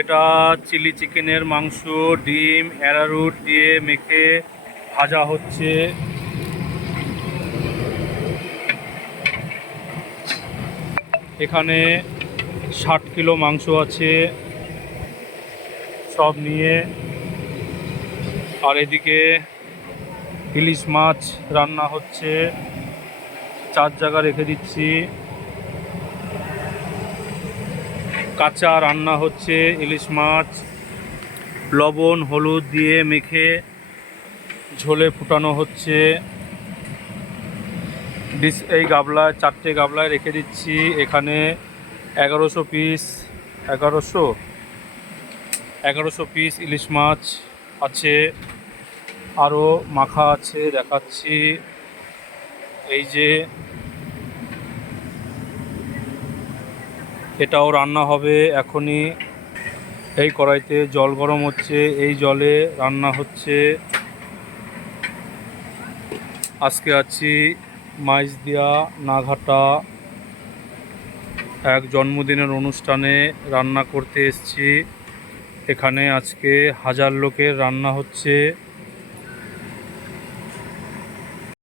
এটা চিলি চিকেনের মাংস, ডিম, অ্যারারুট দিয়ে মেখে ভাজা হচ্ছে। এখানে 60 কিলো মাংস আছে সব নিয়ে। আর এদিকে ইলিশ মাছ রান্না হচ্ছে, 4 জায়গা রেখে দিচ্ছি। কাঁচা রান্না হচ্ছে ইলিশ মাছ, লবণ হলুদ দিয়ে মেখে ঝোলে ফুটানো হচ্ছে। এই গাবলায় 4টে গাবলায় রেখে দিচ্ছি। এখানে 1100 পিস 1100 পিস ইলিশ মাছ আছে, আরও মাখা আছে দেখাচ্ছি। এই যে এটাও রান্না হবে এখনই। এই কড়াইতে জল গরম হচ্ছে, এই জলে রান্না হচ্ছে। আজকে আছি মাইজদিয়া নাঘাটা এক জন্মদিনের অনুষ্ঠানে রান্না করতে এসেছি। এখানে আজকে 1000 লোকের রান্না হচ্ছে।